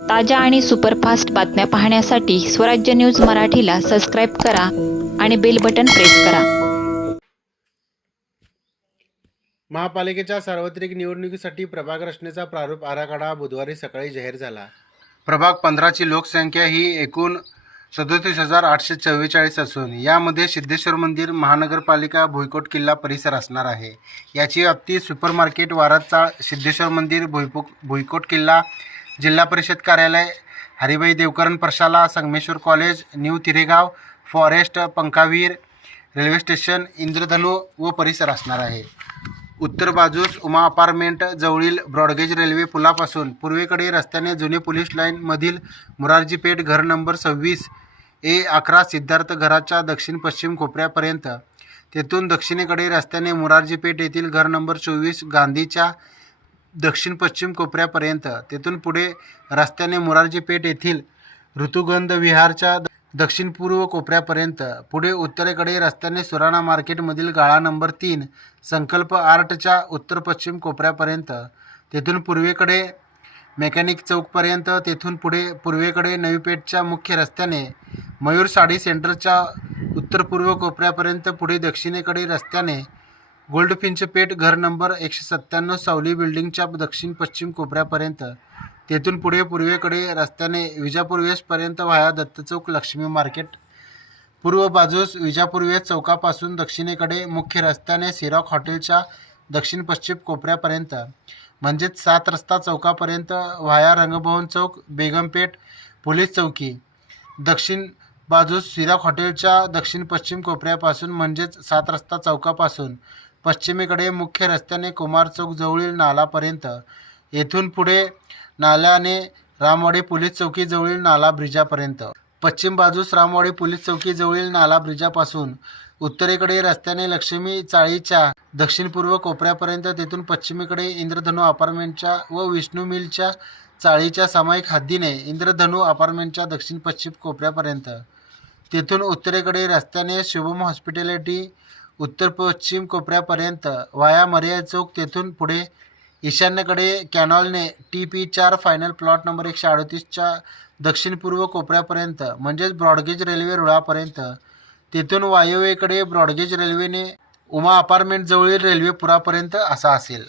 ताज्या आणि सुपरफास्ट बातम्या पाहण्यासाठी स्वराज्य न्यूज मराठीला सबस्क्राईब करा आणि बेल बटन प्रेस करा. महापालिकेच्या सार्वत्रिक निवडणुकीसाठी प्रभाग रचनेचा प्रारूप आराखडा बुधवारी सकाळी जाहीर झाला. प्रभाग पंधराची लोकसंख्या ही एकूण सदोतीस हजार आठशे चव्वेचाळीस असून यामध्ये सिद्धेश्वर मंदिर महानगरपालिका भुईकोट किल्ला परिसर असणार आहे. याची व्याप्ती सुपरमार्केट मार्केट चाळ सिद्धेश्वर मंदिर भुईपो भुईकोट किल्ला जिल्हा परिषद कार्यालय हरिभाई देवकरण प्रशाला Sangameshwar college new Tiregaon forest पंखावीर railway station इंद्रधनु व परिसर असणार आहे. उत्तर बाजूस उमा अपार्टमेंट जवळील ब्रॉडगेज रेल्वे पुलापासून पूर्वेकडे रस्त्याने जुने पोलीस लाईनमधील मुरारजीपेठ मुरारजी पेठ घर नंबर सव्वीस ए अकरा सिद्धार्थ घराच्या दक्षिण पश्चिम कोपऱ्यापर्यंत. तेथून दक्षिणेकडे रस्त्याने मुरारजी पेठ येथील घर नंबर चोवीस गांधीच्या दक्षिण पश्चिम कोपऱ्यापर्यंत. तेथून पुढे रस्त्याने मुरारजी पेठ येथील ऋतुगंध विहारच्या दक्षिण पूर्व कोपऱ्यापर्यंत. पुढे उत्तरेकडे रस्त्याने सुराणा मार्केटमधील गाळा नंबर तीन संकल्प आर्टच्या उत्तर पश्चिम कोपऱ्यापर्यंत. तेथून पूर्वेकडे मेकॅनिक चौकपर्यंत तेथून पुढे पूर्वेकडे नवीपेठच्या मुख्य रस्त्याने. मयूर साडी सेंटरच्या उत्तर पूर्व कोपऱ्यापर्यंत पुढे दक्षिणेकडे रस्त्याने गोल्डफिंच पेठ घर नंबर एकशे सत्त्याण्णव सावली बिल्डिंगच्या दक्षिण पश्चिम कोपऱ्यापर्यंत. तेथून पुढे पूर्वेकडे रस्त्याने विजापूर्वेसपर्यंत via via Datta Chowk Laxmi market. पूर्व बाजूस विजापूर्वेस चौकापासून दक्षिणेकडे मुख्य रस्त्याने सिरॉक हॉटेलच्या दक्षिण पश्चिम कोपऱ्यापर्यंत. म्हणजेच सात रस्ता चौकापर्यंत व्हाया रंगभवन चौक बेगमपेठ पोलीस चौकी. दक्षिण बाजूस सिरॉक हॉटेलच्या दक्षिण पश्चिम कोपऱ्यापासून म्हणजेच सात रस्ता चौकापासून पश्चिमेकडे मुख्य रस्त्याने कुमार चौक जवळील नालापर्यंत. येथून पुढे नाल्याने रामवाडी पोलीस चौकी जवळील नाला ब्रिजापर्यंत. पश्चिम बाजूस रामवाडी पोलीस चौकी जवळील नाला ब्रिजापासून. उत्तरेकडे रस्त्याने लक्ष्मी चाळीच्या दक्षिणपूर्व कोपऱ्यापर्यंत तेथून पश्चिमेकडे इंद्रधनु अपार्टमेंटच्या व विष्णू मिलच्या चाळीच्या सामायिक हद्दीने इंद्रधनु अपार्टमेंटच्या दक्षिण पश्चिम कोपऱ्यापर्यंत. तेथून उत्तरेकडे रस्त्याने शुभम हॉस्पिटॅलिटी उत्तर पश्चिम कोपऱ्यापर्यंत वाया मर्याद चौक तेथून पुढे ईशान्येकडे कॅनॉलने टी पी चार फायनल प्लॉट नंबर एकशे अडतीसच्या दक्षिणपूर्व कोपऱ्यापर्यंत म्हणजेच ब्रॉडगेज रेल्वे रुळापर्यंत तेथून वायव्येकडे ब्रॉडगेज रेल्वेने उमा अपार्टमेंटजवळील रेल्वे पुरापर्यंत असा असेल.